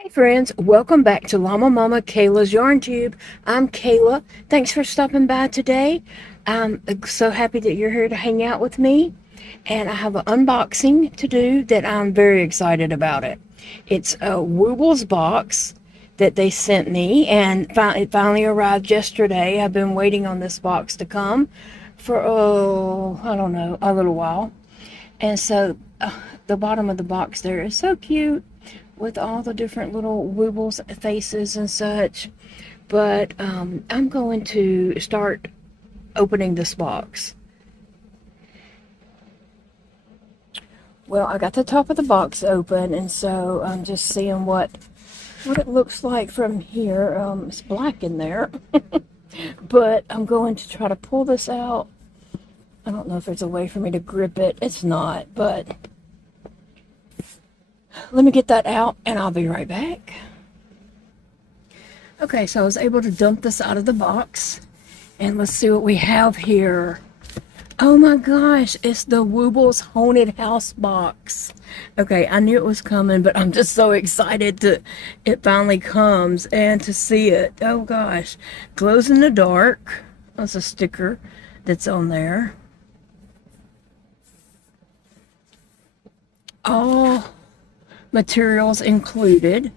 Hey friends, welcome back to Llama Mama Kayla's Yarn Tube. I'm Kayla. Thanks for stopping by today. I'm so happy that you're here to hang out with me. And I have an unboxing to do that I'm very excited about it. It's a Woobles box that they sent me, and it finally arrived yesterday. I've been waiting on this box to come for, I don't know, a little while. And so the bottom of the box there is so cute, with all the different little Woobles faces and such. But I'm going to start opening this box. Well, I got the top of the box open, and so I'm just seeing what it looks like from here. It's black in there, but I'm going to try to pull this out. I don't know if there's a way for me to grip it. It's not, but let me get that out and I'll be right back. Okay, so I was able to dump this out of the box, and let's see what we have here. Oh my gosh, it's the Woobles Haunted House box. Okay, I knew it was coming, but I'm just so excited it finally comes and to see it. Oh gosh, glows in the dark. That's a sticker that's on there. All materials included.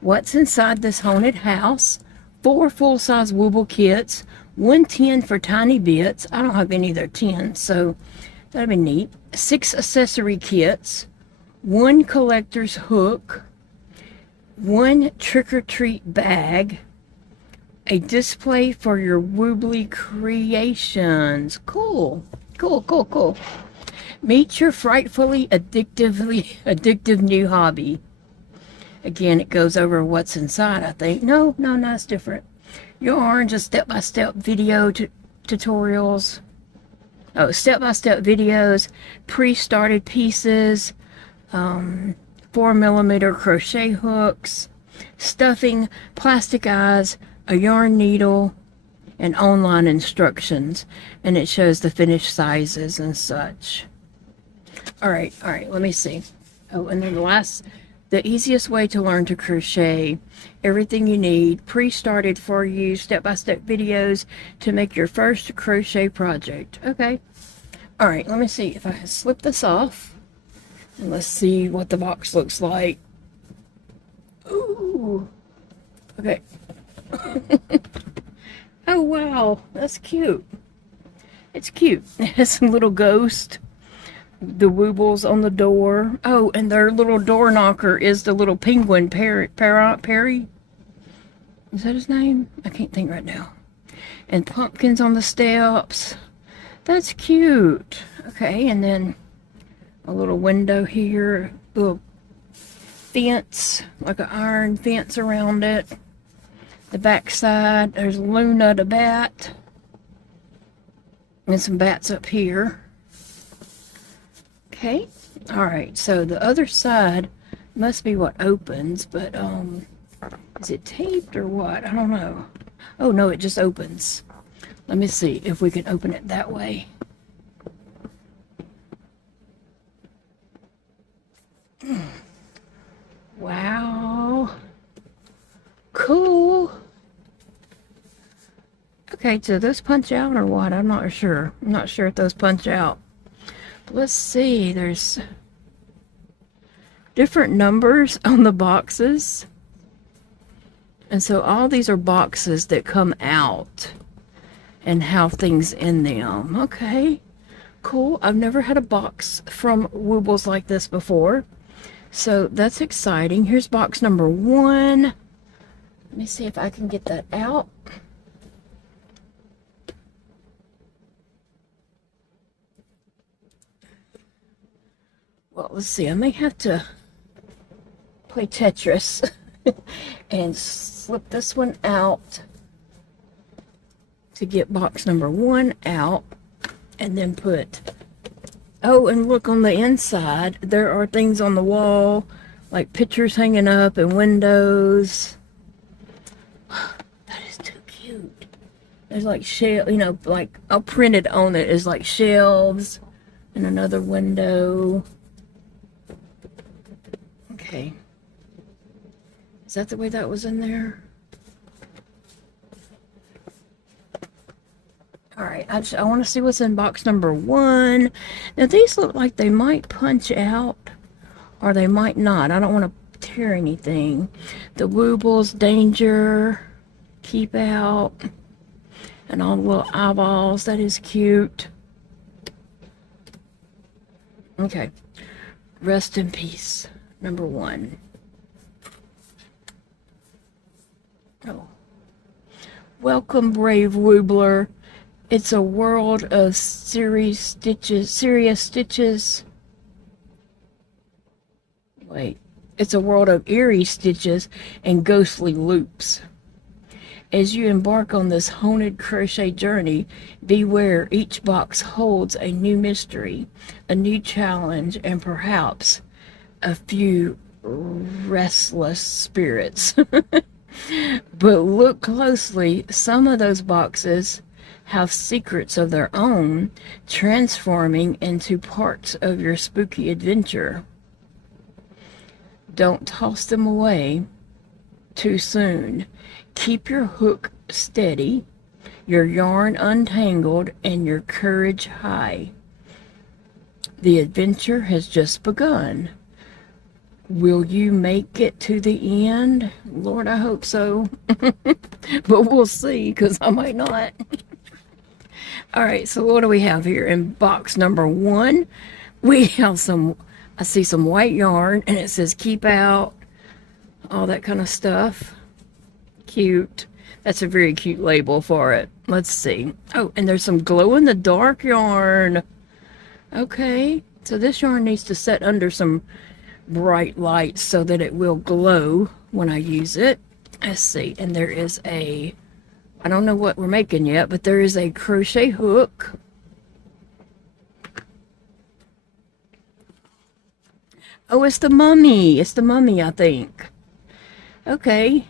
What's inside this haunted house? 4 full-size Wooble kits, 1 tin for tiny bits. I don't have any of their tins, so that'd be neat. 6 accessory kits, 1 collector's hook, 1 trick-or-treat bag, a display for your Woobly creations. Cool, cool, cool, cool. Meet your frightfully addictive new hobby. Again, it goes over what's inside, I think. No, it's different. Yarn, just step-by-step video tutorials. Oh, step-by-step videos, pre-started pieces, 4mm crochet hooks, stuffing, plastic eyes, a yarn needle, and online instructions. And it shows the finished sizes and such. All right, let me see. Oh, and then the easiest way to learn to crochet, everything you need, pre-started for you, step-by-step videos to make your first crochet project. Okay. All right, let me see if I can slip this off. And let's see what the box looks like. Ooh. Okay. Oh, wow. That's cute. It's cute. It has some little ghost. The Woobles on the door. Oh, and their little door knocker is the little penguin, Perry. Is that his name? I can't think right now. And pumpkins on the steps. That's cute. Okay, and then a little window here. Little fence, like an iron fence around it. The back side, there's Luna the bat. And some bats up here. Okay, all right, so the other side must be what opens, but is it taped or what? I don't know. Oh no, it just opens. Let me see if we can open it that way. Wow, cool. Okay, so those punch out or what? I'm not sure. I'm not sure if those punch out. Let's see, there's different numbers on the boxes. And so all these are boxes that come out and have things in them. Okay, cool. I've never had a box from Woobles like this before. So that's exciting. Here's box number 1. Let me see if I can get that out. Well, let's see, I may have to play Tetris and slip this one out to get box number 1 out, and then put, oh, and look on the inside, there are things on the wall, like pictures hanging up and windows. That is too cute. There's like shelves, you know, like I'll print it on it as like shelves and another window. Okay. Is that the way that was in there? All right, I want to see what's in box number 1. Now, these look like they might punch out, or they might not. I don't want to tear anything. The Woobles, Danger, Keep Out, and all the little eyeballs. That is cute. Okay, Rest in Peace, number 1. Oh. Welcome, brave Woobler. It's a world of serious stitches. Wait. It's a world of eerie stitches and ghostly loops. As you embark on this haunted crochet journey, beware, each box holds a new mystery, a new challenge, and perhaps a few restless spirits. But look closely, some of those boxes have secrets of their own, transforming into parts of your spooky adventure. Don't toss them away too soon. Keep your hook steady, your yarn untangled, and your courage high. The adventure has just begun. Will you make it to the end? Lord, I hope so. But we'll see, because I might not. All right, so what do we have here in box number 1? We have I see some white yarn, and it says Keep Out, all that kind of stuff. Cute. That's a very cute label for it. Let's see. Oh, and there's some glow-in-the-dark yarn. Okay, so this yarn needs to set under some bright lights so that it will glow when I use it. Let's see, and there is I don't know what we're making yet, but there is a crochet hook. Oh, it's the mummy. It's the mummy, I think. Okay.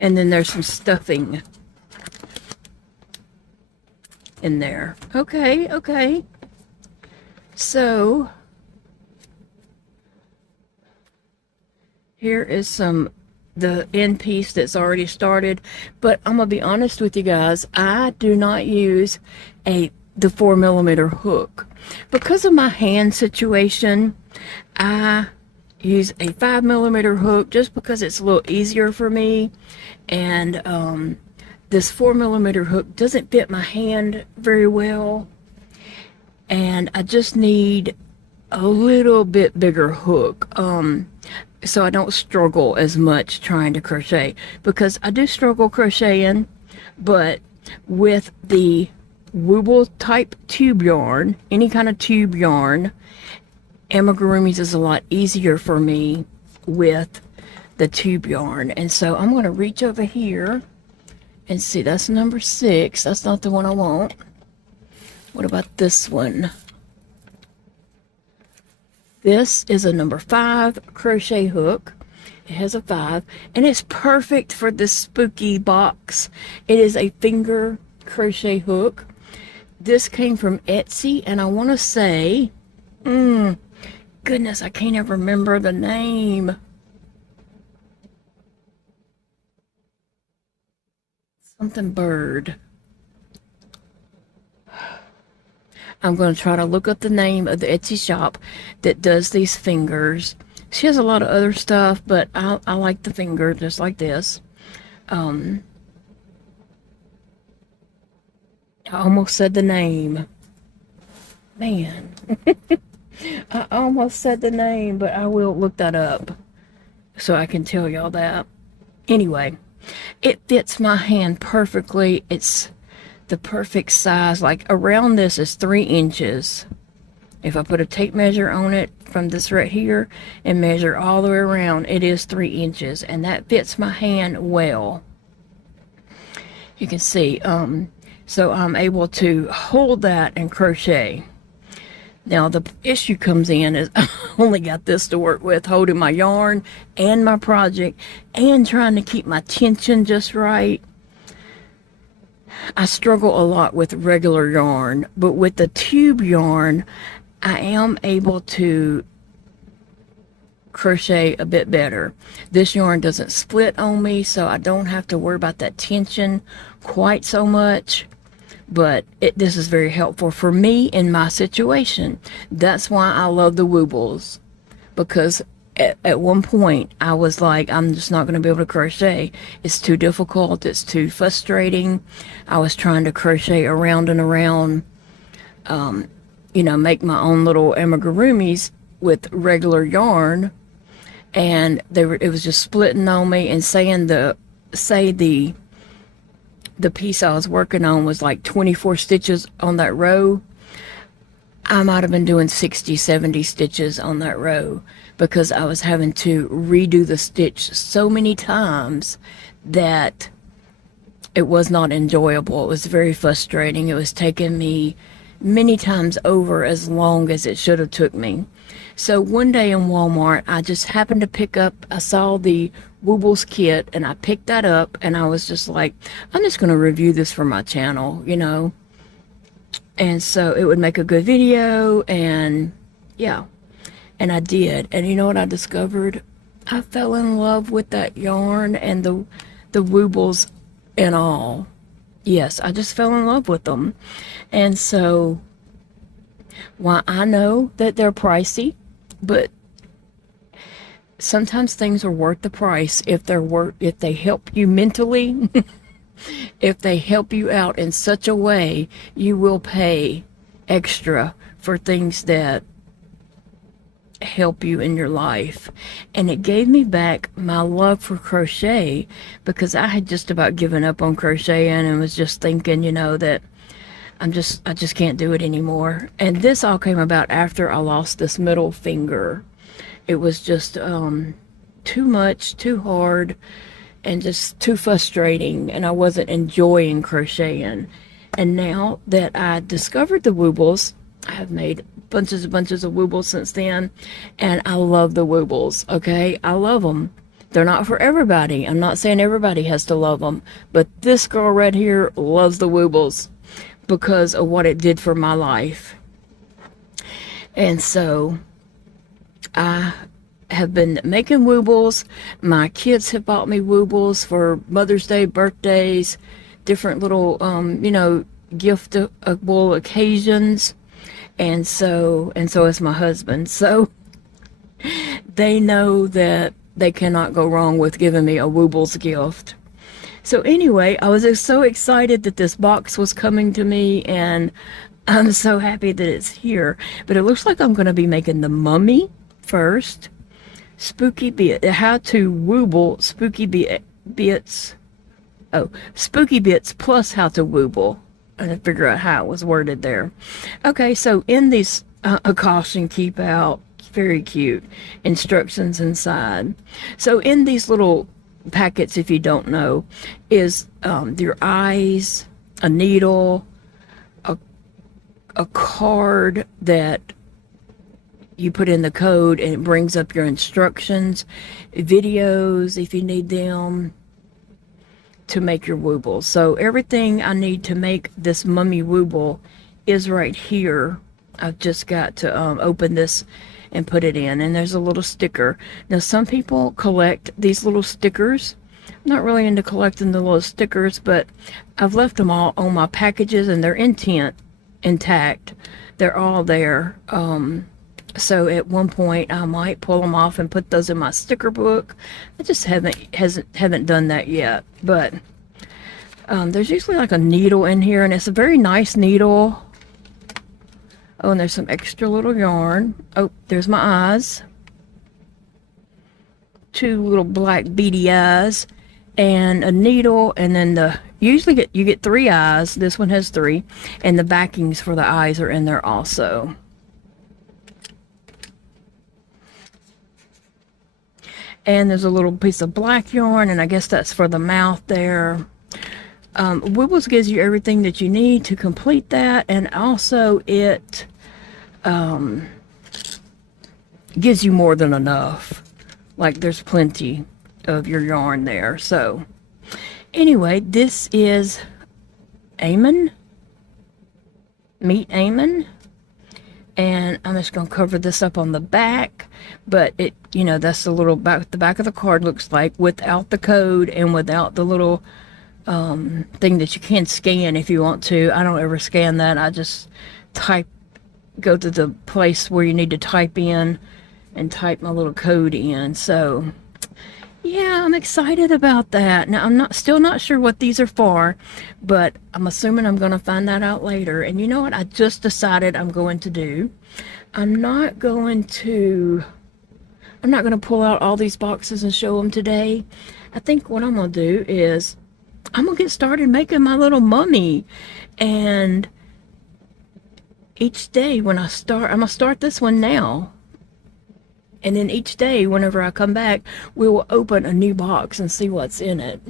And then there's some stuffing in there. Okay, okay. So, here is the end piece that's already started, but I'm gonna be honest with you guys, I do not use the 4mm hook because of my hand situation. I use a 5mm hook just because it's a little easier for me, and this 4mm hook doesn't fit my hand very well, and I just need a little bit bigger hook so I don't struggle as much trying to crochet, because I do struggle crocheting, but with the Wooble type tube yarn, any kind of tube yarn, amigurumis is a lot easier for me with the tube yarn. And so I'm going to reach over here and see, that's number 6. That's not the one I want. What about this one? This is a number 5 crochet hook. It has a 5, and it's perfect for this spooky box. It is a finger crochet hook. This came from Etsy, and I want to say, goodness, I can't ever remember the name. Something bird. I'm going to try to look up the name of the Etsy shop that does these fingers. She has a lot of other stuff, but I like the finger just like this. I almost said the name. Man. I almost said the name, but I will look that up so I can tell y'all that. Anyway, it fits my hand perfectly. It's the perfect size. Like, around this is 3 inches. If I put a tape measure on it from this right here and measure all the way around, it is 3 inches, and that fits my hand well. You can see, so I'm able to hold that and crochet. Now the issue comes in is I only got this to work with, holding my yarn and my project and trying to keep my tension just right. I struggle a lot with regular yarn, but with the tube yarn, I am able to crochet a bit better. This yarn doesn't split on me, so I don't have to worry about that tension quite so much. But this is very helpful for me in my situation. That's why I love the Woobles, because at one point I was like, I'm just not going to be able to crochet. It's too difficult. It's too frustrating. I was trying to crochet around and around, you know, make my own little amigurumis with regular yarn, and it was just splitting on me, and say the piece I was working on was like 24 stitches on that row. I might have been doing 60, 70 stitches on that row, because I was having to redo the stitch so many times that it was not enjoyable. It was very frustrating. It was taking me many times over as long as it should have took me. So one day in Walmart, I just happened to I saw the Woobles kit, and I picked that up, and I was just like, I'm just going to review this for my channel, you know. And so it would make a good video, and yeah. And I did. And you know what I discovered? I fell in love with that yarn and the Woobles and all. Yes, I just fell in love with them. And so, while I know that they're pricey, but sometimes things are worth the price if they help you mentally. If they help you out in such a way, you will pay extra for things that help you in your life. And it gave me back my love for crochet, because I had just about given up on crocheting and was just thinking, you know, that I just can't do it anymore. And this all came about after I lost this middle finger. It was just too much, too hard, and just too frustrating, and I wasn't enjoying crocheting. And now that I discovered the Woobles, I have made bunches of Woobles since then, and I love the Woobles, okay? I love them. They're not for everybody. I'm not saying everybody has to love them, but this girl right here loves the Woobles because of what it did for my life. And so I have been making Woobles. My kids have bought me Woobles for Mother's Day, birthdays, different little, you know, giftable occasions. And so is my husband. So they know that they cannot go wrong with giving me a Woobles gift. So anyway, I was so excited that this box was coming to me, and I'm so happy that it's here. But it looks like I'm going to be making the mummy first. Spooky bit, how to Wooble spooky bits. Oh, spooky bits plus how to Wooble. And I figure out how it was worded there. Okay, so in these, a caution, keep out, very cute, instructions inside. So in these little packets, if you don't know, is your eyes, a needle, a card that you put in the code and it brings up your instructions, videos if you need them, to make your Wooble. So everything I need to make this mummy Wooble is right here. I've just got to open this and put it in. And there's a little sticker. Now some people collect these little stickers. I'm not really into collecting the little stickers, but I've left them all on my packages, and they're intact. They're all there. So at one point I might pull them off and put those in my sticker book. I just haven't done that yet. But there's usually like a needle in here, and it's a very nice needle. Oh, and there's some extra little yarn. Oh, there's my eyes. 2 little black beady eyes, and a needle, and then you get 3 eyes. This one has 3, and the backings for the eyes are in there also. And there's a little piece of black yarn, and I guess that's for the mouth there. Woobles gives you everything that you need to complete that, and also it gives you more than enough. Like, there's plenty of your yarn there. So anyway, this is Meet Eamon, and I'm just going to cover this up on the back, but it, you know, that's the little back, the back of the card looks like, without the code and without the little thing that you can scan if you want to. I don't ever scan that. I just go to the place where you need to type in and type my little code in. So yeah, I'm excited about that. Now, I'm still not sure what these are for, but I'm assuming I'm going to find that out later. And you know what I just decided I'm going to do? I'm not going to pull out all these boxes and show them today. I think what I'm going to do is I'm going to get started making my little mummy. And each day when I start, I'm going to start this one now. And then each day, whenever I come back, we will open a new box and see what's in it.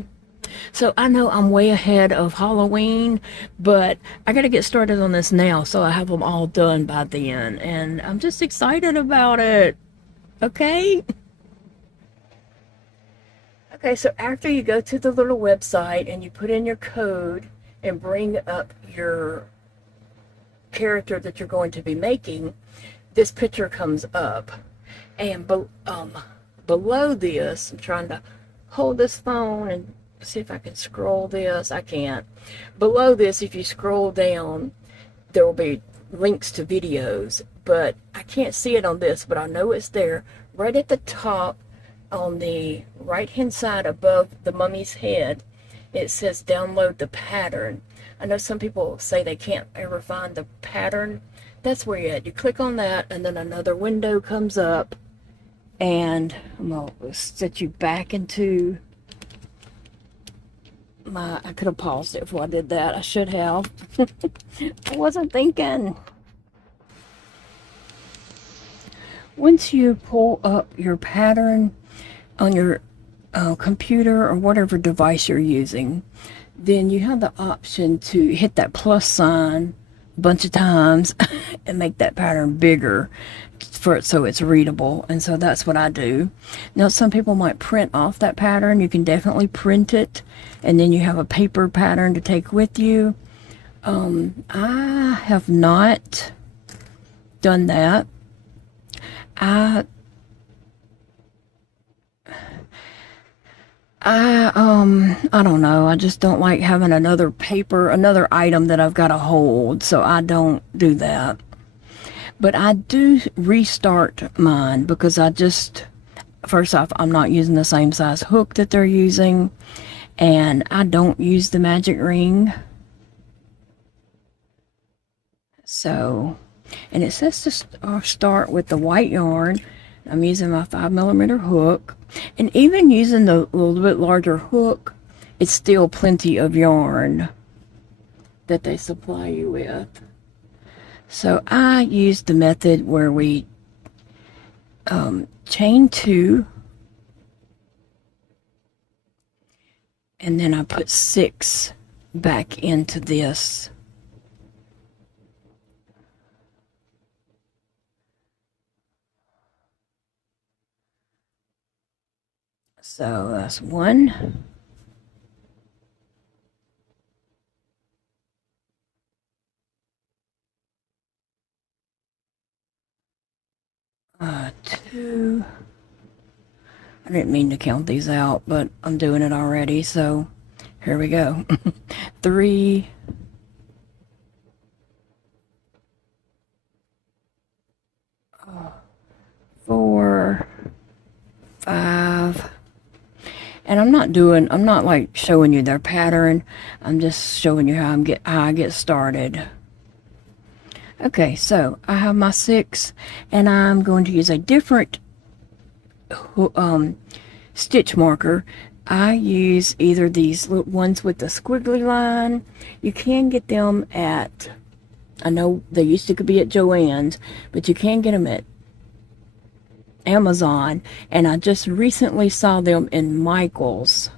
So I know I'm way ahead of Halloween, but I got to get started on this now so I have them all done by then. And I'm just excited about it. Okay? Okay, so after you go to the little website and you put in your code and bring up your character that you're going to be making, this picture comes up. And below this, I'm trying to hold this phone and see if I can scroll this. I can't. Below this, if you scroll down, there will be links to videos. But I can't see it on this, but I know it's there. Right at the top, on the right-hand side above the mummy's head, it says download the pattern. I know some people say they can't ever find the pattern. That's where you're at. You click on that, and then another window comes up. And I'm going to set you back into my, I could have paused it before I did that. I should have. I wasn't thinking. Once you pull up your pattern on your computer or whatever device you're using, then you have the option to hit that plus sign a bunch of times and make that pattern bigger so it's readable. And so that's what I do. Now some people might print off that pattern. You can definitely print it, and then you have a paper pattern to take with you. I have not done that. I don't know. I just don't like having another item that I've got to hold, so I don't do that. But I do restart mine because first off, I'm not using the same size hook that they're using, and I don't use the magic ring. So, and it says to start with the white yarn. I'm using my 5mm hook, and even using the little bit larger hook, it's still plenty of yarn that they supply you with. So I use the method where we chain 2, and then I put 6 back into this. So that's 1. 2. I didn't mean to count these out, but I'm doing it already, so here we go. 3. 4. 5. And I'm not like showing you their pattern. I'm just showing you how I get started. Okay, so I have my 6, and I'm going to use a different stitch marker. I use either these ones with the squiggly line. You can get them at, I know they used to be at Joann's, but you can get them at Amazon, and I just recently saw them in Michael's.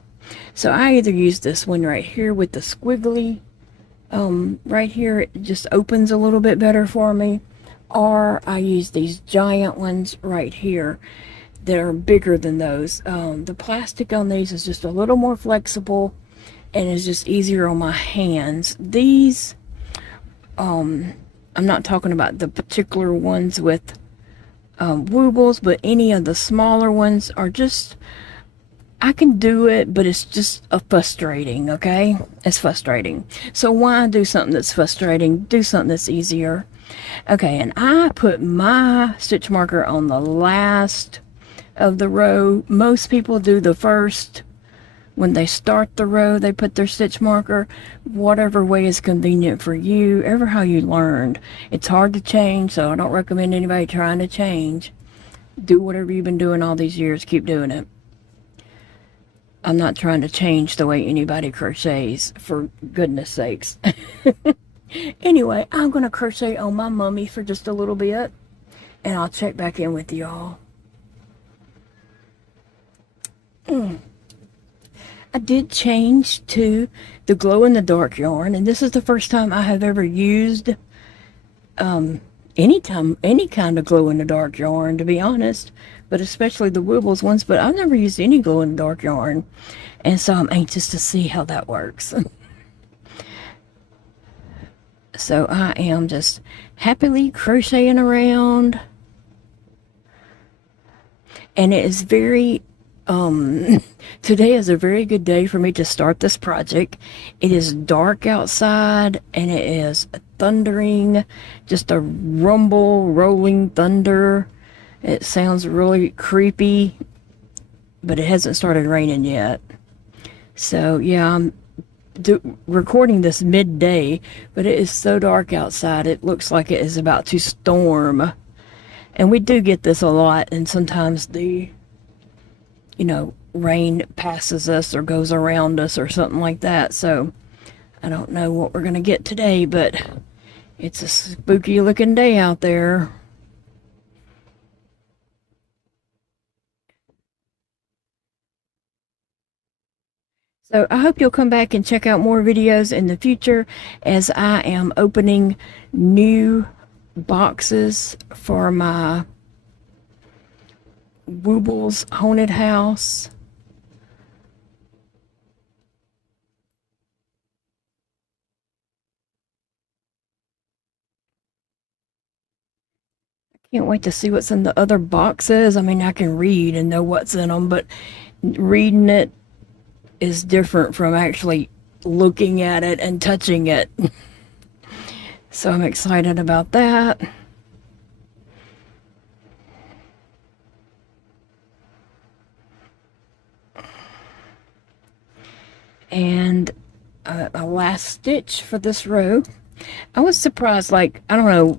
So I either use this one right here with the squiggly right here, it just opens a little bit better for me, or I use these giant ones right here that are bigger than those. The plastic on these is just a little more flexible and is just easier on my hands. These I'm not talking about the particular ones with Woobles, but any of the smaller ones are just, I can do it, but it's just frustrating, okay? It's frustrating. So why do something that's frustrating? Do something that's easier. Okay, and I put my stitch marker on the last of the row. Most people do the first. When they start the row, they put their stitch marker. Whatever way is convenient for you, ever how you learned. It's hard to change, so I don't recommend anybody trying to change. Do whatever you've been doing all these years. Keep doing it. I'm not trying to change the way anybody crochets, for goodness sakes. Anyway, I'm going to crochet on my mummy for just a little bit, and I'll check back in with y'all. I did change to the glow-in-the-dark yarn, and this is the first time I have ever used any kind of glow-in-the-dark yarn, to be honest, but especially the Woobles ones, but I've never used any glow-in-the-dark yarn, and so I'm anxious to see how that works. So I am just happily crocheting around, and it is very today is a very good day for me to start this project. It is dark outside and it is thundering, just a rumble, rolling thunder. It sounds really creepy, but it hasn't started raining yet. So yeah, I'm recording this midday, but it is so dark outside it looks like it is about to storm. And we do get this a lot, and sometimes the rain passes us or goes around us or something like that. So I don't know what we're gonna get today, but it's a spooky looking day out there. So I hope you'll come back and check out more videos in the future as I am opening new boxes for my Woobles haunted house. Can't wait to see what's in the other boxes. I mean, I can read and know what's in them, but reading it is different from actually looking at it and touching it. So I'm excited about that. And a last stitch for this row. I was surprised, like, I don't know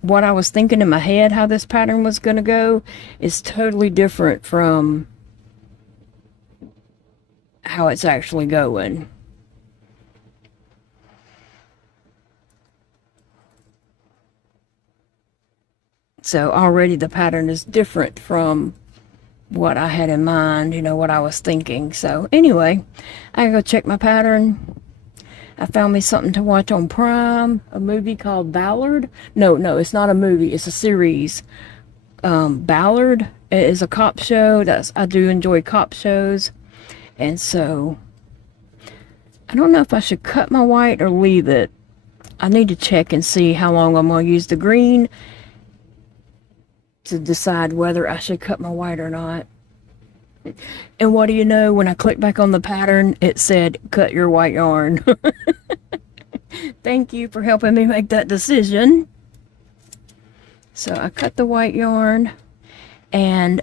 what I was thinking in my head how this pattern was going to go is totally different from how it's actually going. So already the pattern is different from what I had in mind, what I was thinking. So anyway, I gotta go check my pattern. I found me something to watch on Prime, a movie called Ballard. No, it's not a movie, it's a series. Ballard is a cop show. I do enjoy cop shows. And so I don't know if I should cut my white or leave it. I need to check and see how long I'm going to use the green to decide whether I should cut my white or not. And what do you know, when I clicked back on the pattern, it said cut your white yarn. Thank you for helping me make that decision. So I cut the white yarn, and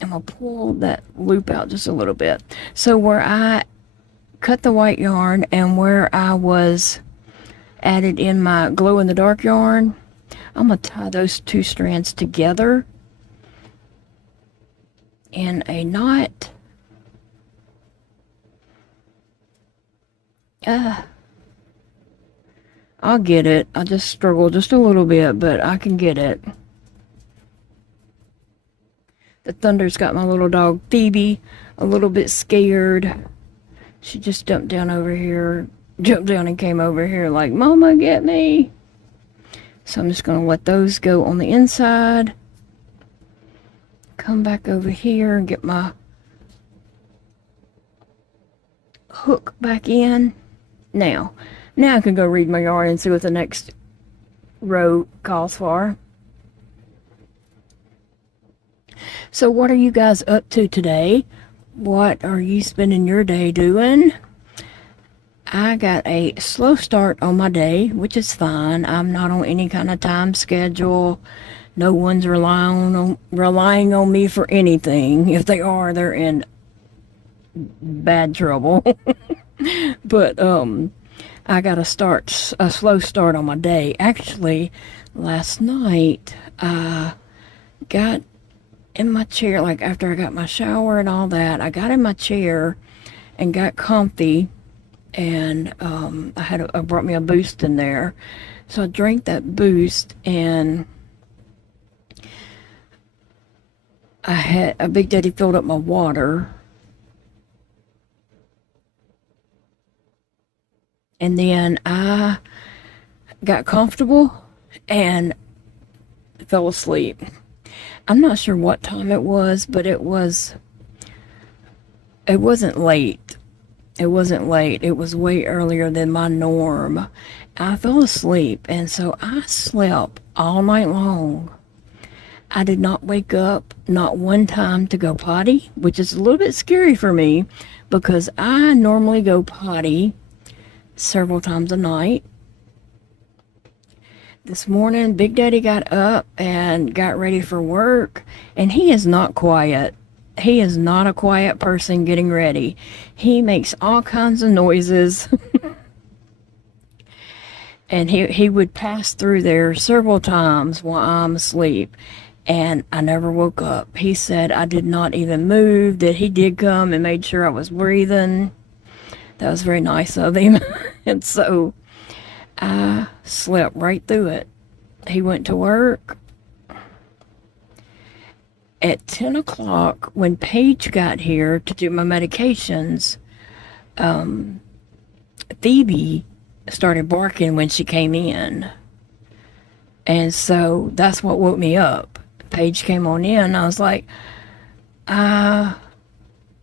I'm gonna pull that loop out just a little bit. So where I cut the white yarn and where I was added in my glow in the dark yarn, I'm gonna tie those two strands together in a knot. I'll get it. I just struggle just a little bit, but I can get it. The thunder's got my little dog Phoebe a little bit scared. She just jumped down and came over here like, Mama, get me. So I'm just going to let those go on the inside. Come back over here and get my hook back in. Now I can go read my yarn and see what the next wrote calls for. So what are you guys up to today? What are you spending your day doing? I got a slow start on my day, which is fine. I'm not on any kind of time schedule. No one's relying on me for anything. If they are, they're in bad trouble. But I got a slow start on my day. Actually, last night I got in my chair, like after I got my shower and all that, I got in my chair and got comfy, and I brought me a Boost in there. So I drank that Boost, and Big Daddy filled up my water. And then I got comfortable and fell asleep. I'm not sure what time it was, but it wasn't late. It wasn't late. It was way earlier than my norm. I fell asleep, and so I slept all night long. I did not wake up not one time to go potty, which is a little bit scary for me because I normally go potty several times a night. This morning, Big Daddy got up and got ready for work, and he is not quiet. He is not a quiet person getting ready. He makes all kinds of noises. And he would pass through there several times while I'm asleep, and I never woke up. He said I did not even move, that he did come and made sure I was breathing. That was very nice of him. And so I slept right through it. He went to work. At 10 o'clock, when Paige got here to do my medications, Phoebe started barking when she came in. And so that's what woke me up. Paige came on in. I was like, I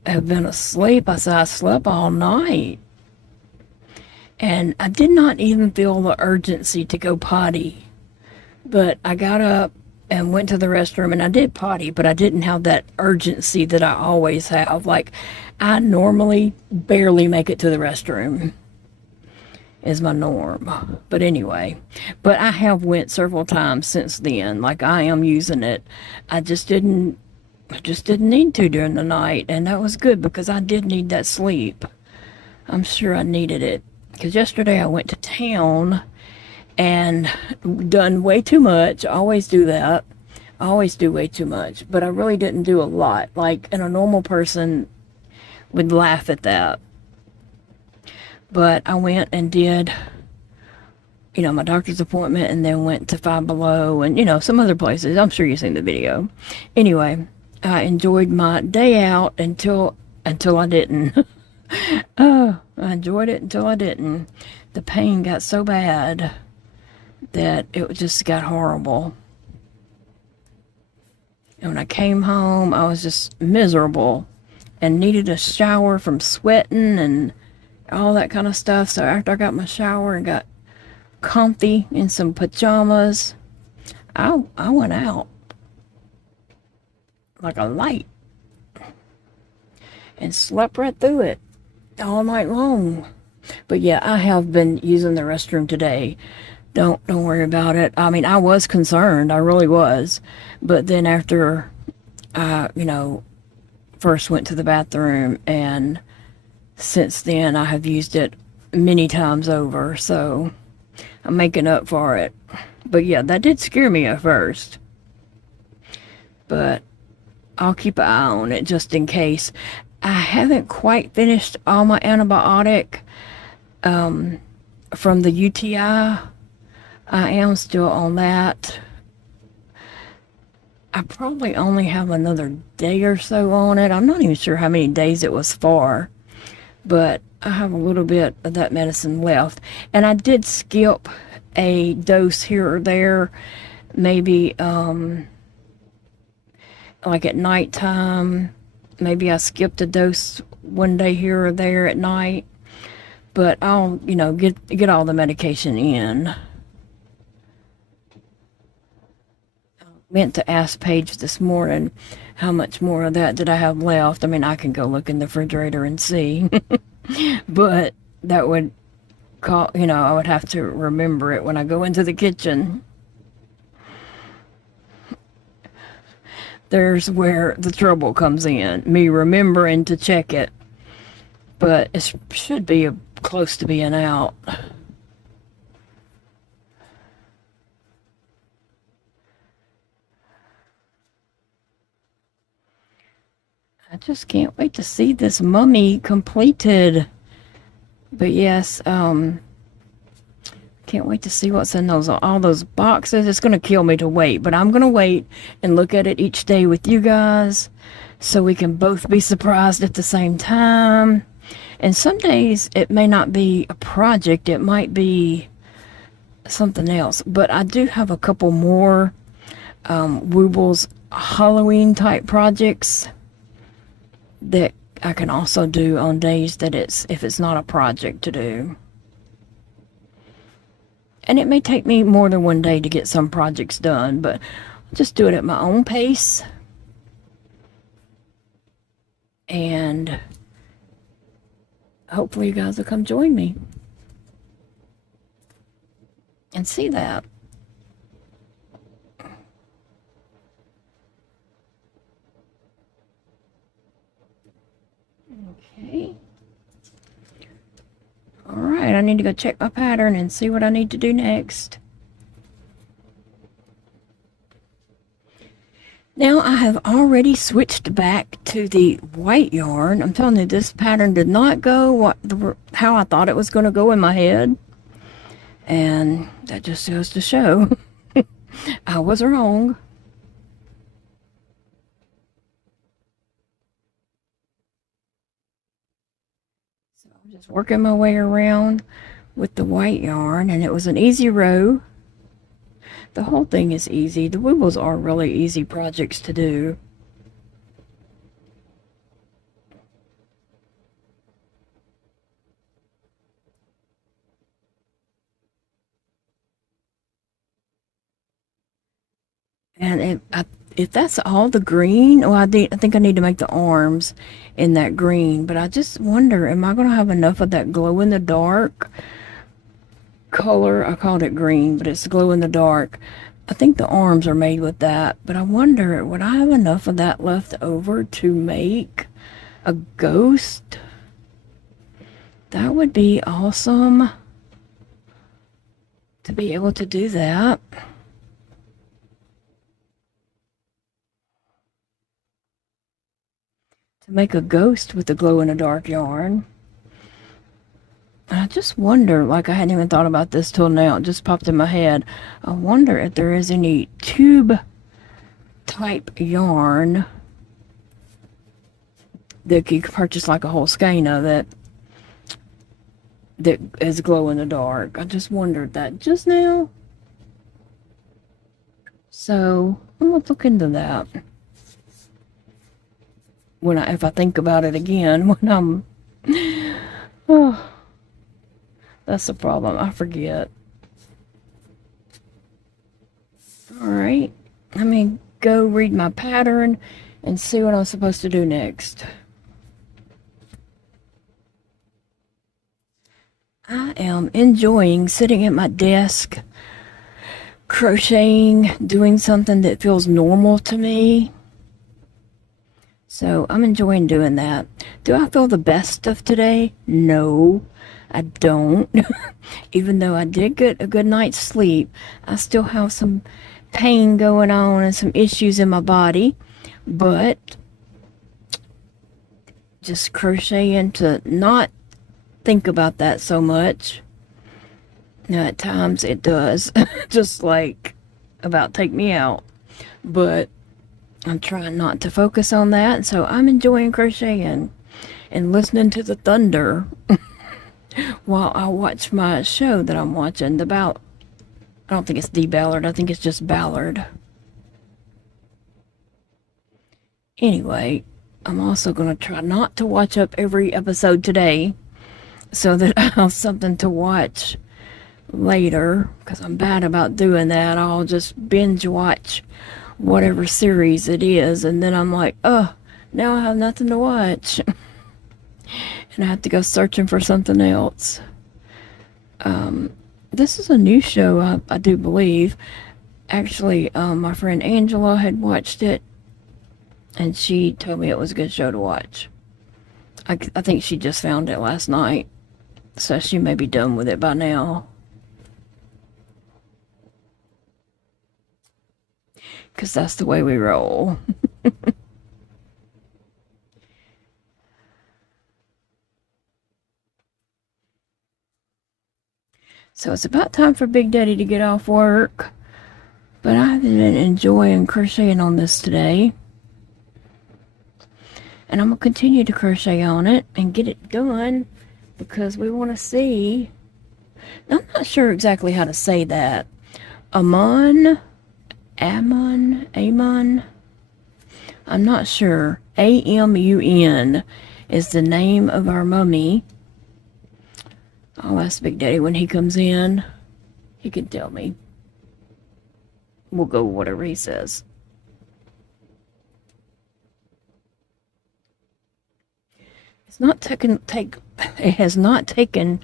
have been asleep. I said, I slept all night. And I did not even feel the urgency to go potty. But I got up and went to the restroom, and I did potty, but I didn't have that urgency that I always have. Like, I normally barely make it to the restroom, is my norm. But anyway, but I have went several times since then. Like, I am using it. I just didn't need to during the night, and that was good because I did need that sleep. I'm sure I needed it. Because yesterday I went to town and done way too much. I always do that. I always do way too much. But I really didn't do a lot. Like, and a normal person would laugh at that. But I went and did, my doctor's appointment, and then went to Five Below and, some other places. I'm sure you've seen the video. Anyway, I enjoyed my day out until I didn't. I enjoyed it until I didn't. The pain got so bad that it just got horrible. And when I came home, I was just miserable and needed a shower from sweating and all that kind of stuff. So after I got my shower and got comfy in some pajamas, I went out like a light and slept right through it all night long. But yeah, I have been using the restroom today. Don't worry about it. I mean, I was concerned. I really was. But then after I, first went to the bathroom, and since then I have used it many times over. So I'm making up for it. But yeah, that did scare me at first. But I'll keep an eye on it just in case. I haven't quite finished all my antibiotic from the UTI. I am still on that. I probably only have another day or so on it. I'm not even sure how many days it was for, but I have a little bit of that medicine left. And I did skip a dose here or there, maybe like at nighttime. Maybe I skipped a dose one day here or there at night, but I'll, get all the medication in. Meant to ask Paige this morning how much more of that did I have left. I mean, I can go look in the refrigerator and see. But that would call, I would have to remember it when I go into the kitchen. There's where the trouble comes in, me remembering to check it. But it should be close to being out. I just can't wait to see this mummy completed. But yes, can't wait to see what's in all those boxes. It's going to kill me to wait, but I'm going to wait and look at it each day with you guys so we can both be surprised at the same time. And some days it may not be a project, it might be something else. But I do have a couple more Woobles Halloween type projects that I can also do on days that if it's not a project to do. And it may take me more than one day to get some projects done, but I'll just do it at my own pace. And hopefully you guys will come join me and see that. Okay. All right, I need to go check my pattern and see what I need to do next. Now I have already switched back to the white yarn. I'm telling you, this pattern did not go how I thought it was going to go in my head. And that just goes to show I was wrong. So I'm just working my way around with the white yarn, and it was an easy row. The whole thing is easy. The Woobles are really easy projects to do. And if that's all the green, I think I need to make the arms in that green. But I just wonder, am I going to have enough of that glow-in-the-dark color? I called it green, but it's glow-in-the-dark. I think the arms are made with that. But I wonder, would I have enough of that left over to make a ghost? That would be awesome to be able to do that. Make a ghost with the glow-in-the-dark yarn. I just wonder, like I hadn't even thought about this till now, it just popped in my head. I wonder if there is any tube type yarn that you can purchase, like a whole skein of it, that is glow-in-the-dark. I just wondered that just now. So I'm gonna look into that. If I think about it again, when that's the problem, I forget. All right, let me go read my pattern and see what I'm supposed to do next. I am enjoying sitting at my desk, crocheting, doing something that feels normal to me. So I'm enjoying doing that. Do I feel the best of today? No, I don't. Even though I did get a good night's sleep, I still have some pain going on and some issues in my body. But just crocheting to not think about that so much. Now at times it does, just like about take me out. But I'm trying not to focus on that, so I'm enjoying crocheting and listening to the thunder while I watch my show that I'm watching. I don't think it's the Ballard, I think it's just Ballard. Anyway, I'm also going to try not to watch up every episode today so that I have something to watch later, because I'm bad about doing that. I'll just binge watch whatever series it is, and then I'm like, oh, now I have nothing to watch. And I have to go searching for something else. This is a new show, I do believe. Actually, my friend Angela had watched it, and she told me it was a good show to watch. I think she just found it last night, so she may be done with it by now. Because that's the way we roll. So it's about time for Big Daddy to get off work. But I've been enjoying crocheting on this today. And I'm going to continue to crochet on it and get it done because we want to see. I'm not sure exactly how to say that. Amon. I'm not sure. Amun is the name of our mummy. I'll ask Big Daddy when he comes in. He can tell me. We'll go whatever he says. It has not taken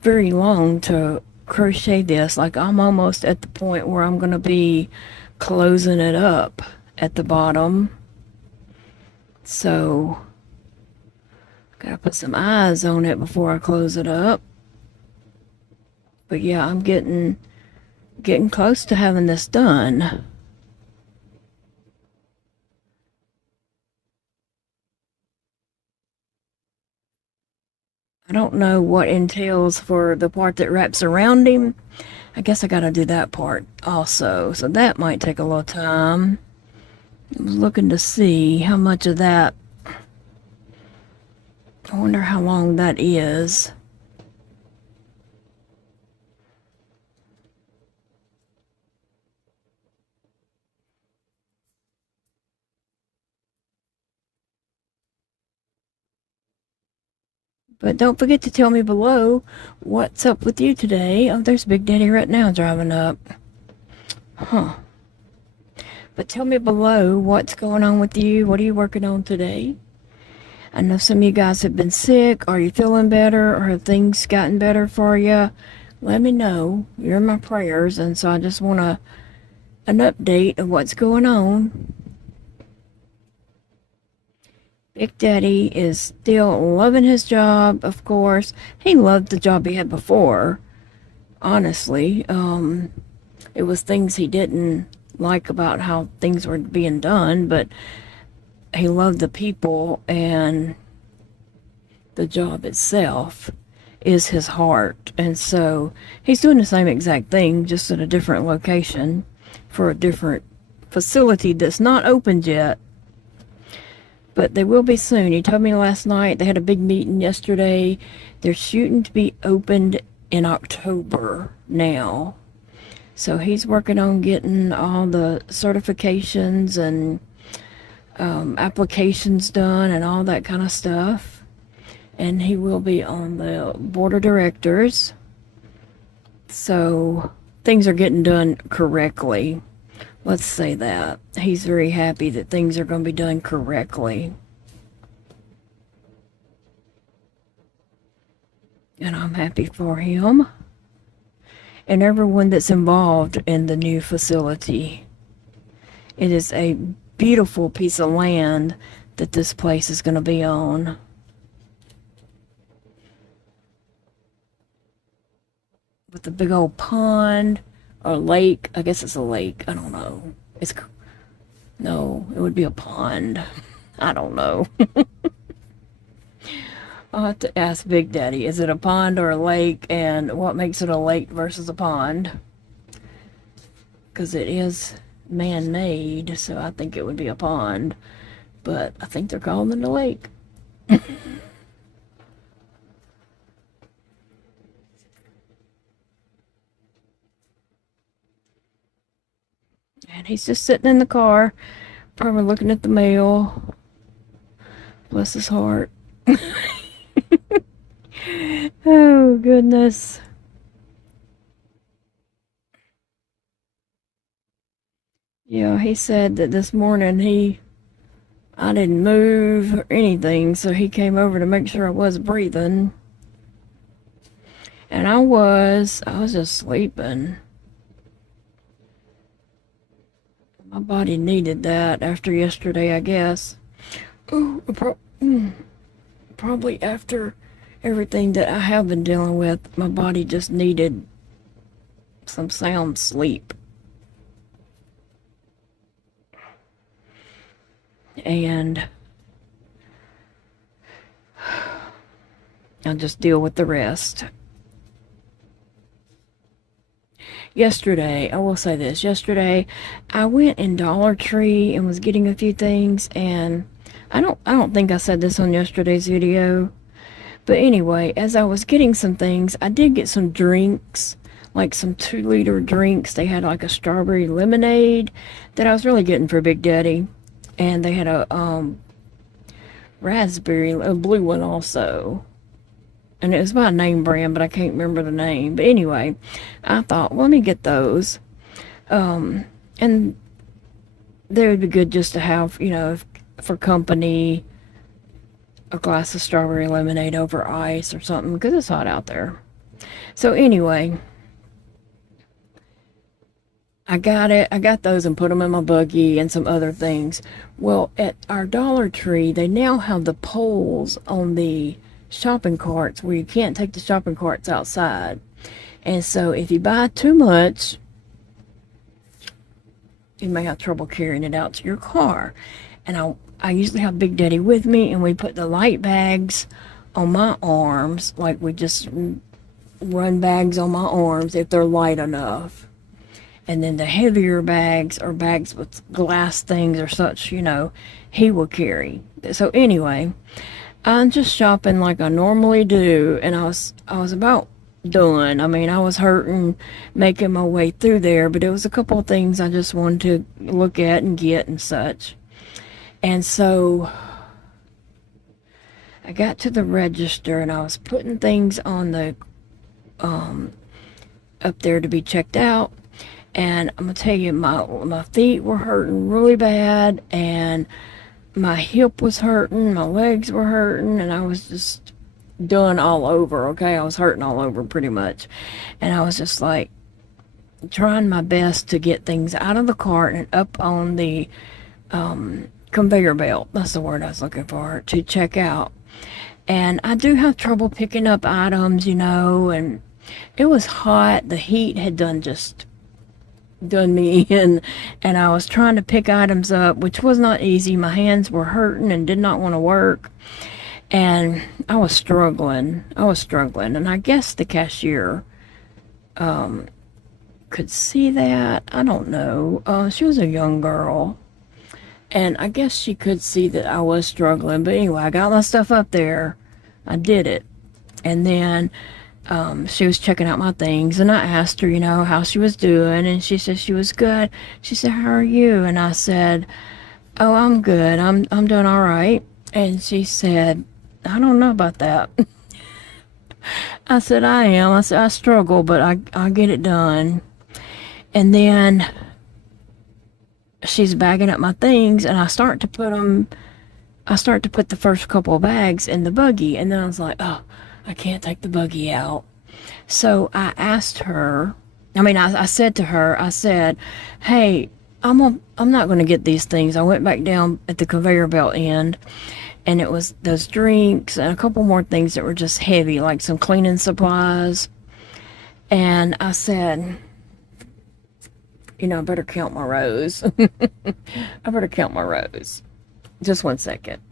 very long to crochet this. Like, I'm almost at the point where I'm going to be closing it up at the bottom. So, gotta put some eyes on it before I close it up. But yeah, I'm getting close to having this done. I don't know what entails for the part that wraps around him. I guess I gotta do that part also. So that might take a little time. I was looking to see how much of that. I wonder how long that is. But don't forget to tell me below what's up with you today. Oh, there's Big Daddy right now driving up. Huh. But tell me below what's going on with you. What are you working on today? I know some of you guys have been sick. Are you feeling better? Or have things gotten better for you? Let me know. You're in my prayers. And so I just want an update of what's going on. Big Daddy is still loving his job, of course. He loved the job he had before, honestly. It was things he didn't like about how things were being done, but he loved the people, and the job itself is his heart. And so he's doing the same exact thing, just at a different location for a different facility that's not opened yet. But they will be soon. He told me last night they had a big meeting yesterday. They're shooting to be opened in October now. So he's working on getting all the certifications and applications done and all that kind of stuff. And he will be on the board of directors. So things are getting done correctly. Let's say that. He's very happy that things are going to be done correctly. And I'm happy for him. And everyone that's involved in the new facility. It is a beautiful piece of land that this place is going to be on. With a big old pond. Or lake. I guess it's a lake. I don't know. No, it would be a pond. I don't know. I'll have to ask Big Daddy. Is it a pond or a lake? And what makes it a lake versus a pond? Because it is man-made, so I think it would be a pond. But I think they're calling it a lake. And he's just sitting in the car, probably looking at the mail. Bless his heart. Oh, goodness. Yeah, he said that this morning I didn't move or anything, so he came over to make sure I was breathing. And I was just sleeping. My body needed that after yesterday, I guess. Ooh, probably after everything that I have been dealing with, my body just needed some sound sleep. And I'll just deal with the rest. Yesterday, I will say this, yesterday I went in Dollar Tree and was getting a few things, and I don't think I said this on yesterday's video, but anyway, as I was getting some things, I did get some drinks, like some 2-liter drinks. They had like a strawberry lemonade that I was really getting for Big Daddy, and they had a raspberry, a blue one also. And it was by a name brand, but I can't remember the name. But anyway, I thought, well, let me get those. And they would be good just to have, you know, for company, a glass of strawberry lemonade over ice or something, because it's hot out there. So anyway, I got those and put them in my buggy and some other things. Well, at our Dollar Tree, they now have the poles on the shopping carts where you can't take the shopping carts outside. And so if you buy too much, you may have trouble carrying it out to your car. And I usually have Big Daddy with me, and we put the light bags on my arms, like we just run bags on my arms if they're light enough. And then the heavier bags or bags with glass things or such, you know, he will carry. So anyway, I'm just shopping like I normally do, and I was about done. I mean, I was hurting making my way through there, but it was a couple of things I just wanted to look at and get and such. And so I got to the register, and I was putting things on the up there to be checked out. And I'm gonna tell you, my feet were hurting really bad, and my hip was hurting, my legs were hurting, and I was just done all over, okay? I was hurting all over pretty much. And I was just like trying my best to get things out of the cart and up on the conveyor belt. That's the word I was looking for, to check out. And I do have trouble picking up items, you know, and it was hot. The heat had done me in, and I was trying to pick items up, which was not easy. My hands were hurting and did not want to work, and I was struggling, and I guess the cashier could see that. I don't know. She was a young girl, and I guess she could see that I was struggling. But anyway, I got my stuff up there. I did it, and then she was checking out my things, and I asked her, you know, how she was doing, and she said she was good. She said, "How are you?" And I said, "Oh, I'm good. I'm doing all right." And she said, "I don't know about that." I said, "I am." I said, "I struggle, but I get it done." And then she's bagging up my things, and I start to put the first couple of bags in the buggy, and then I was like, oh, I can't take the buggy out. So I asked her, I said to her, I said, "Hey, I'm not going to get these things." I went back down at the conveyor belt end, and it was those drinks and a couple more things that were just heavy, like some cleaning supplies. And I said, you know, I better count my rows. I better count my rows. Just one second.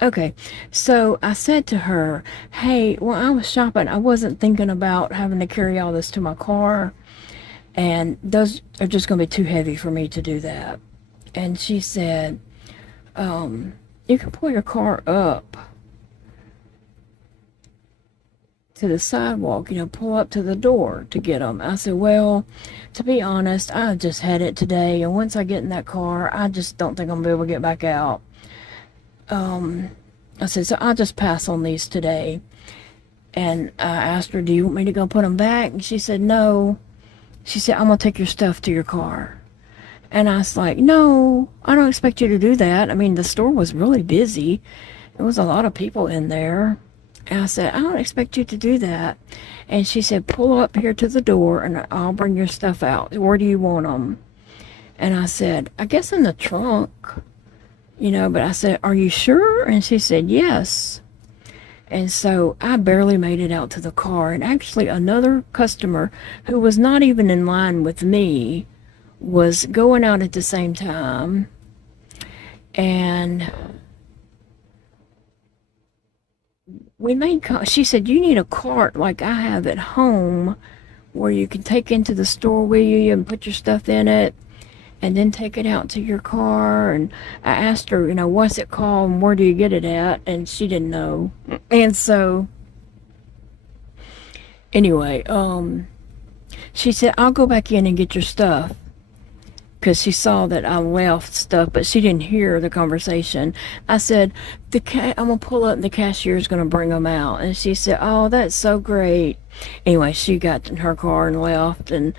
Okay, so I said to her, "Hey, when I was shopping, I wasn't thinking about having to carry all this to my car, and those are just going to be too heavy for me to do that." And she said, "You can pull your car up to the sidewalk, you know, pull up to the door to get them." I said, "Well, to be honest, I just had it today, and once I get in that car, I just don't think I'm going to be able to get back out." I said, "So I'll just pass on these today." And I asked her, "Do you want me to go put them back?" And she said, "No." She said, "I'm going to take your stuff to your car." And I was like, no, I don't expect you to do that. I mean, the store was really busy. There was a lot of people in there. And I said, I don't expect you to do that. And she said, pull up here to the door and I'll bring your stuff out. Where do you want them? And I said, I guess in the trunk, but I said, are you sure? And she said, yes. And so I barely made it out to the car. And actually, another customer who was not even in line with me was going out at the same time. And she said, you need a cart like I have at home where you can take into the store with you and put your stuff in it and then take it out to your car. And I asked her, what's it called and where do you get it at? And she didn't know. And so, anyway, she said, I'll go back in and get your stuff. Because she saw that I left stuff, but she didn't hear the conversation. I said, I'm going to pull up and the cashier is going to bring them out. And she said, oh, that's so great. Anyway, she got in her car and left, and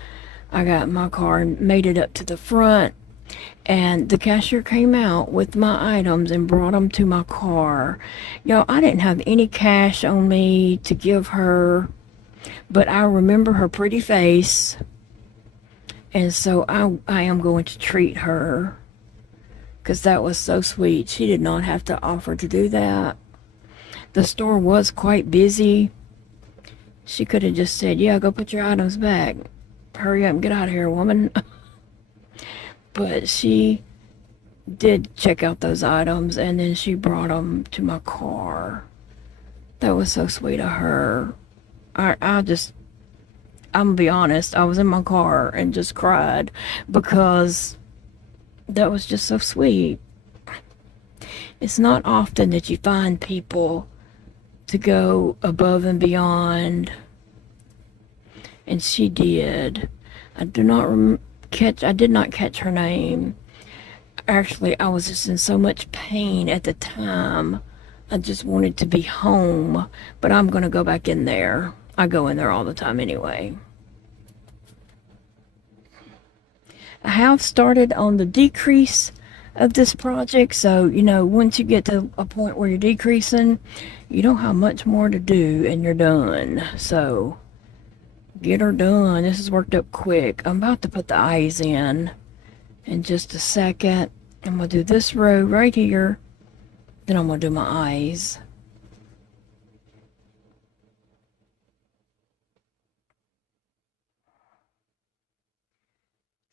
I got in my car and made it up to the front. And the cashier came out with my items and brought them to my car. I didn't have any cash on me to give her, but I remember her pretty face. And so I am going to treat her because that was so sweet. She did not have to offer to do that. The store was quite busy. She could have just said, yeah, go put your items back. Hurry up and get out of here, woman. But she did check out those items and then she brought them to my car. That was so sweet of her. I'm gonna be honest, I was in my car and just cried because that was just so sweet. It's not often that you find people to go above and beyond, and she did. I did not catch her name. Actually, I was just in so much pain at the time. I just wanted to be home, but I'm gonna go back in there. I go in there all the time anyway. I have started on the decrease of this project, so once you get to a point where you're decreasing, you don't have much more to do and you're done. So get her done. This has worked up quick. I'm about to put the eyes in just a second. I'm gonna do this row right here, then I'm gonna do my eyes.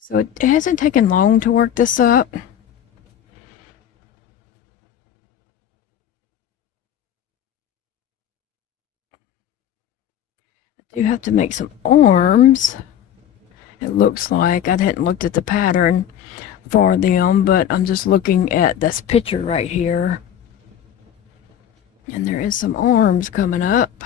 So it hasn't taken long to work this up. I do have to make some arms. It looks like I hadn't looked at the pattern for them, but I'm just looking at this picture right here. And there is some arms coming up.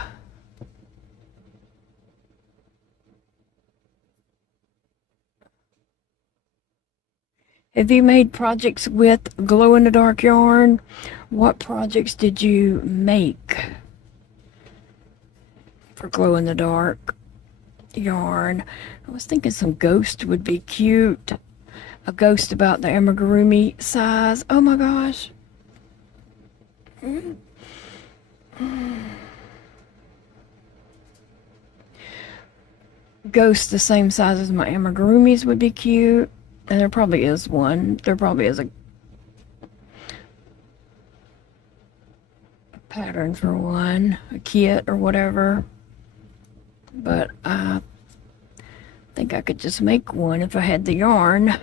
Have you made projects with glow-in-the-dark yarn? What projects did you make for glow-in-the-dark yarn? I was thinking some ghost would be cute. A ghost about the amigurumi size. Oh my gosh. Ghost the same size as my amigurumis would be cute. And there probably is one. There probably is a pattern for one, a kit or whatever. But I think I could just make one if I had the yarn.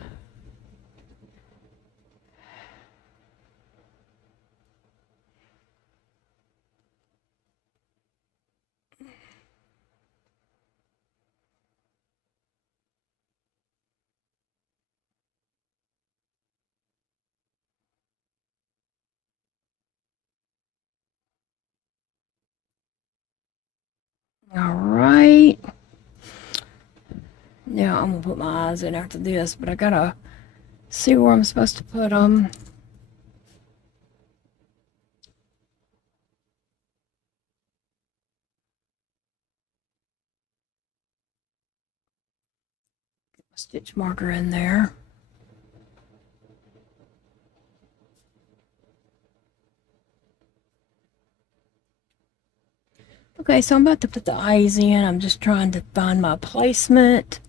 All right. Now I'm gonna put my eyes in after this, but I gotta see where I'm supposed to put them. Get my stitch marker in there. Okay, so I'm about to put the eyes in. I'm just trying to find my placement.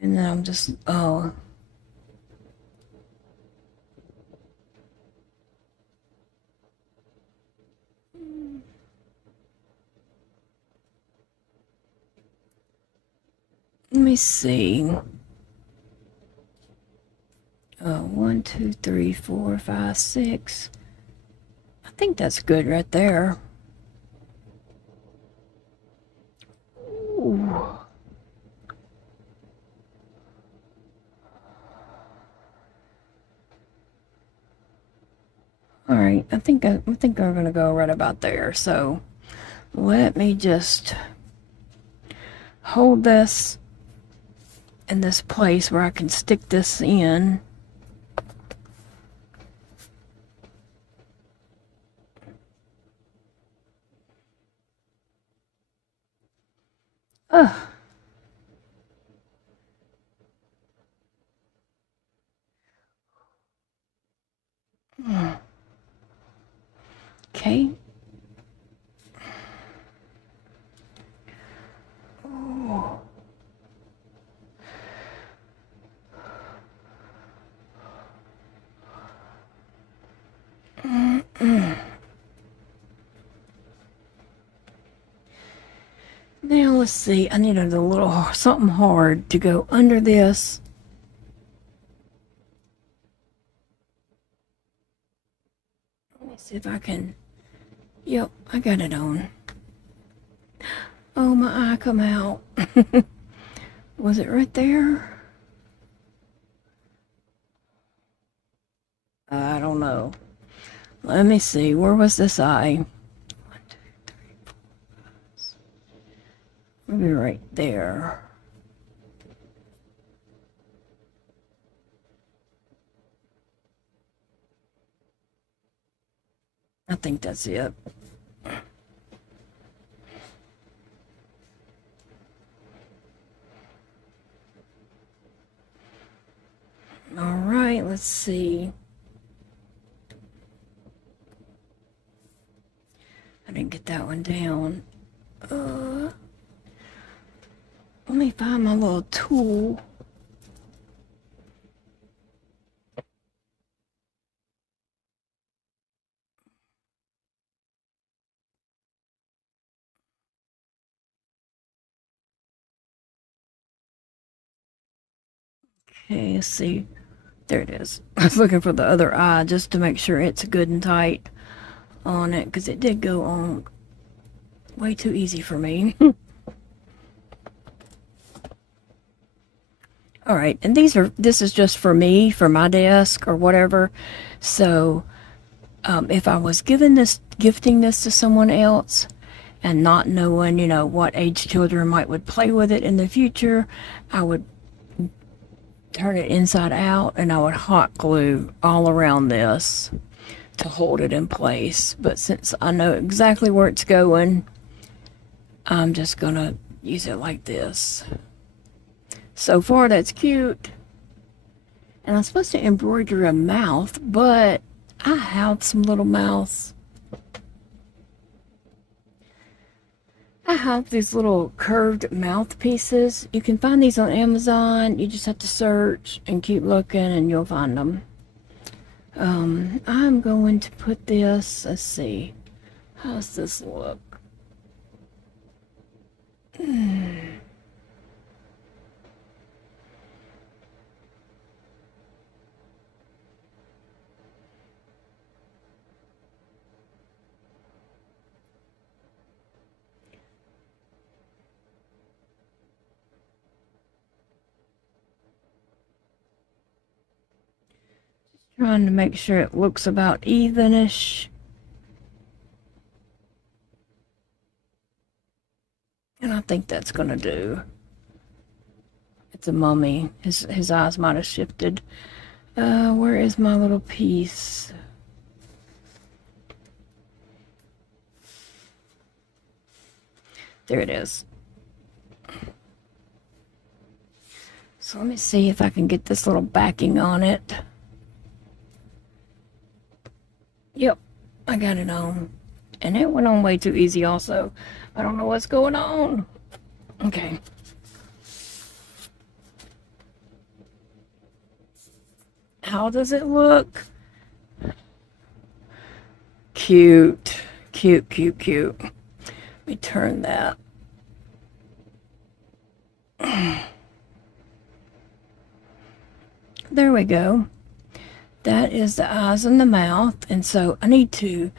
And then I'm just, oh. Let me see. 1, 2, 3, 4, 5, 6. I think that's good right there. Ooh. All right, I think I'm gonna go right about there. So let me just hold this in this place where I can stick this in. Ugh. Okay. Ooh. Now let's see. I need a little something hard to go under this. Let me see if I can. Yep, I got it on. Oh, my eye come out. Was it right there? I don't know. Let me see. Where was this eye? 1, 2, 3, 4, 5, 6. Maybe right there. I think that's it. All right, let's see. I didn't get that one down. Let me find my little tool. Okay, let's see. There it is. I was looking for the other eye just to make sure it's good and tight on it, because it did go on way too easy for me. All right, and this is just for me, for my desk or whatever. So if I was gifting this to someone else and not knowing, what age children would play with it in the future, I would turn it inside out and I would hot glue all around this to hold it in place. But since I know exactly where it's going, I'm just gonna use it like this. So far that's cute. And I'm supposed to embroider a mouth, but I have some little mouths. I have these little curved mouth pieces. You can find these on Amazon. You just have to search and keep looking and you'll find them. I'm going to put this, let's see, how's this look? Trying to make sure it looks about evenish. And I think that's gonna do. It's a mummy. His eyes might have shifted. Where is my little piece? There it is. So Let me see if I can get this little backing on it. Yep, I got it on. And it went on way too easy also. I don't know what's going on. Okay. How does it look? Cute. Cute, cute, cute. Let me turn that. There we go. That is the eyes and the mouth. And so I need to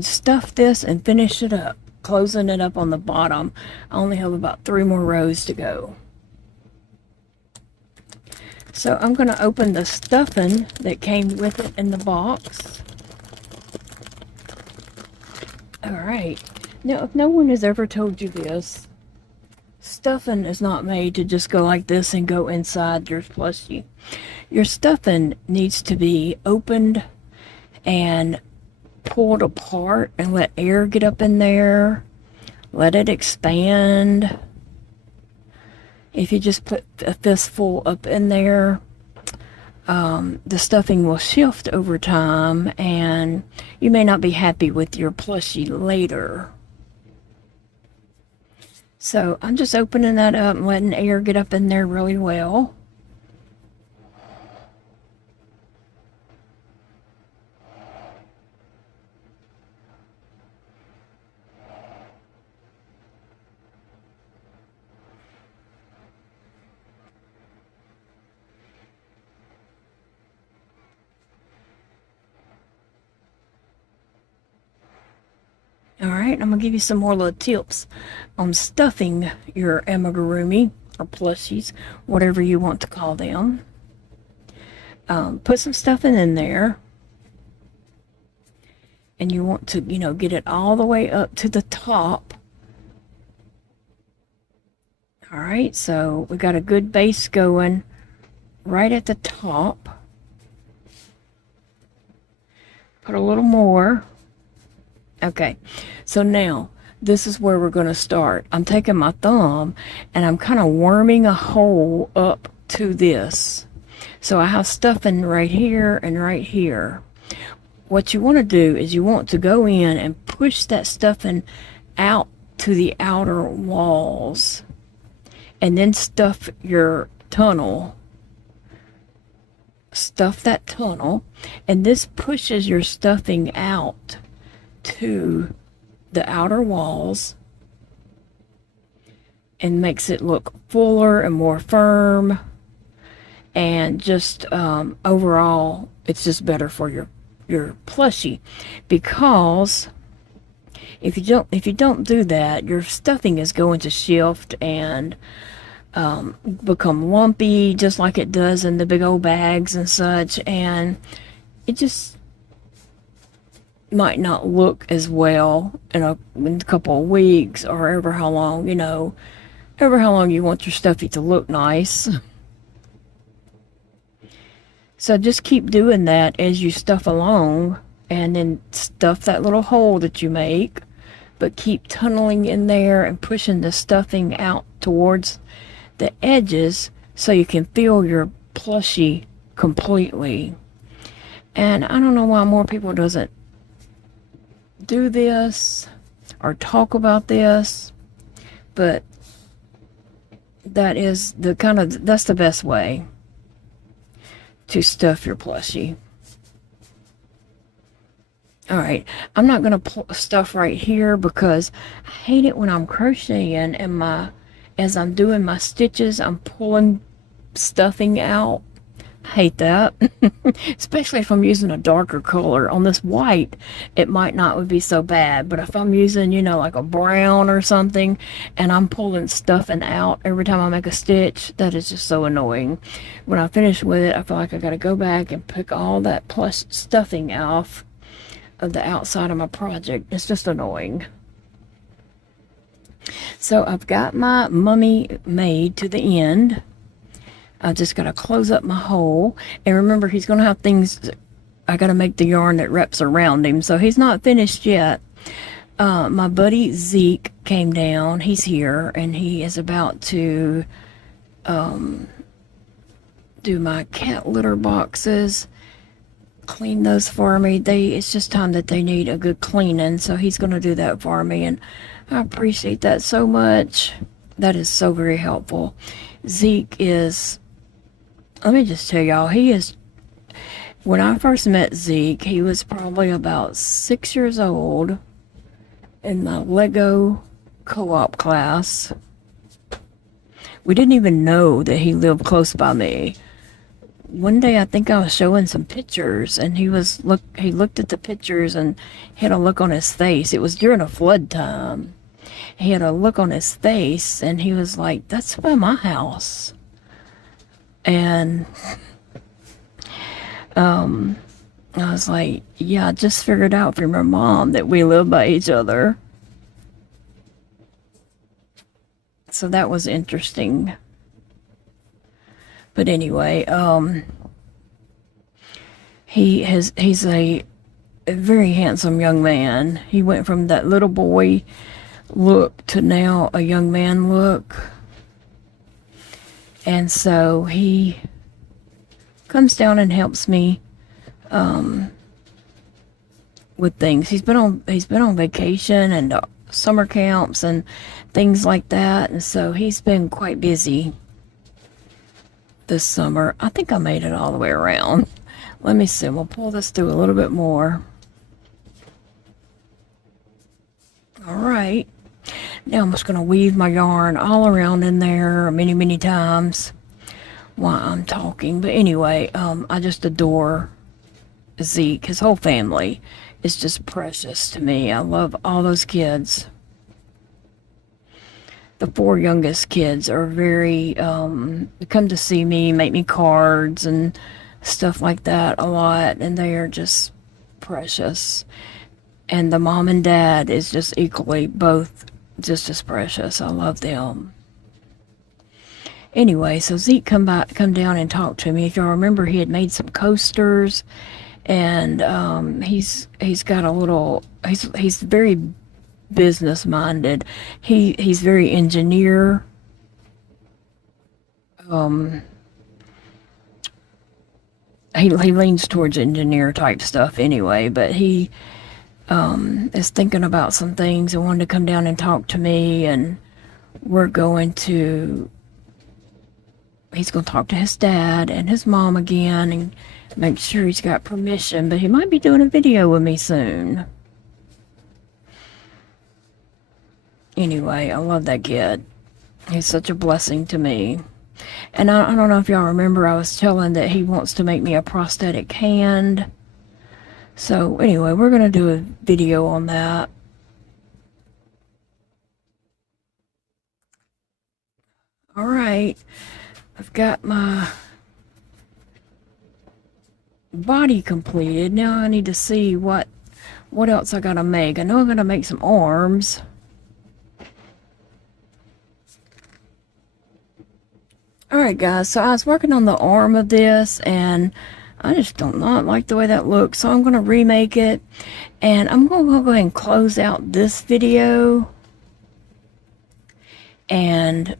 stuff this and finish it up, closing it up on the bottom. I only have about 3 more rows to go. So I'm going to open the stuffing that came with it in the box. Alright. Now, if no one has ever told you this, stuffing is not made to just go like this and go inside your plushie. Your stuffing needs to be opened and pulled apart and let air get up in there. Let it expand. If you just put a fistful up in there, the stuffing will shift over time and you may not be happy with your plushie later. So I'm just opening that up and letting air get up in there really well. Alright, I'm going to give you some more little tips on stuffing your amigurumi or plushies, whatever you want to call them. Put some stuffing in there. And you want to, get it all the way up to the top. Alright, so we got a good base going right at the top. Put a little more. Okay, so now this is where we're going to start. I'm taking my thumb and I'm kind of worming a hole up to this. So I have stuffing right here and right here. What you want to do is you want to go in and push that stuffing out to the outer walls and then stuff your tunnel. Stuff that tunnel, and this pushes your stuffing out to the outer walls and makes it look fuller and more firm, and just overall it's just better for your plushie, because if you don't do that, your stuffing is going to shift and become lumpy just like it does in the big old bags and such, and it just might not look as well in a couple of weeks, or ever how long you want your stuffy to look nice. So just keep doing that as you stuff along, and then stuff that little hole that you make, but keep tunneling in there and pushing the stuffing out towards the edges so you can fill your plushie completely. And I don't know why more people doesn't do this or talk about this, but that is that's the best way to stuff your plushie. Alright, I'm not going to stuff right here because I hate it when I'm crocheting and as I'm doing my stitches, I'm pulling stuffing out. I hate that. Especially if I'm using a darker color. On this white, it might not would be so bad, but if I'm using, like a brown or something, and I'm pulling stuffing out every time I make a stitch, that is just so annoying. When I finish with it, I feel like I got to go back and pick all that plush stuffing off of the outside of my project. It's just annoying. So I've got my mummy made to the end. I just got to close up my hole. And remember, he's going to have things, I got to make the yarn that wraps around him. So he's not finished yet. My buddy Zeke came down. He's here, and he is about to do my cat litter boxes, clean those for me. It's just time that they need a good cleaning, so he's going to do that for me, and I appreciate that so much. That is so very helpful. Zeke is, let me just tell y'all, when I first met Zeke, he was probably about 6 years old in my Lego co-op class. We didn't even know that he lived close by me. One day I think I was showing some pictures, and he looked at the pictures and had a look on his face. It was during a flood time. He had a look on his face, and he was like, "That's by my house." And I was like, "Yeah, I just figured out from your mom that we live by each other." So that was interesting. But anyway, he's a very handsome young man. He went from that little boy look to now a young man look. And so he comes down and helps me with things. He's been on vacation and summer camps and things like that, and so he's been quite busy this summer. I think I made it all the way around. Let me see. We'll pull this through a little bit more. All right. Now I'm just going to weave my yarn all around in there many times while I'm talking. But anyway, I just adore Zeke. His whole family is just precious to me. I love all those kids. The 4 youngest kids are very, come to see me, make me cards and stuff like that a lot, and they are just precious. And the mom and dad is just equally both just as precious. I love them. Anyway, so Zeke come down and talk to me. If y'all remember, he had made some coasters, and he's got a little, he's very business minded. He's very engineer. He leans towards engineer type stuff anyway, but he is thinking about some things and wanted to come down and talk to me, and he's going to talk to his dad and his mom again and make sure he's got permission, but he might be doing a video with me soon. Anyway, I love that kid. He's such a blessing to me. And I don't know if y'all remember, I was telling that he wants to make me a prosthetic hand. So anyway, we're going to do a video on that. All right. I've got my body completed. Now I need to see what else I got to make. I know I'm going to make some arms. Alright guys, so I was working on the arm of this, and I just do not like the way that looks, so I'm going to remake it, and I'm going to go ahead and close out this video, and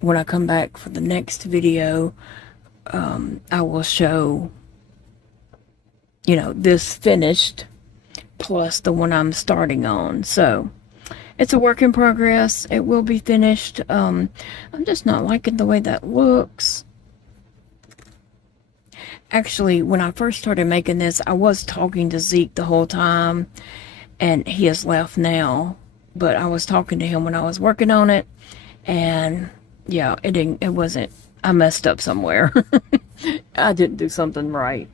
when I come back for the next video, I will show, this finished, plus the one I'm starting on. So it's a work in progress. It will be finished. I'm just not liking the way that looks. Actually, when I first started making this, I was talking to Zeke the whole time, and he has left now. But I was talking to him when I was working on it, and yeah, it wasn't, I messed up somewhere. I didn't do something right.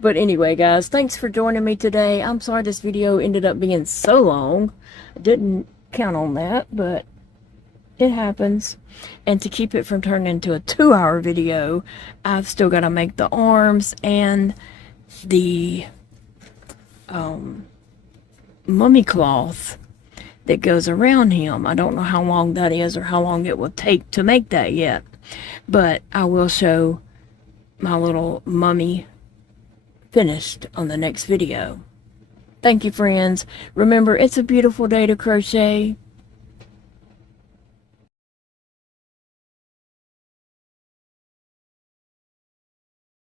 But anyway, guys, thanks for joining me today. I'm sorry this video ended up being so long. I didn't count on that, but it happens. And to keep it from turning into a 2-hour video, I've still got to make the arms and the mummy cloth that goes around him. I don't know how long that is or how long it will take to make that yet, but I will show my little mummy finished on the next video. Thank you, friends. Remember, it's a beautiful day to crochet.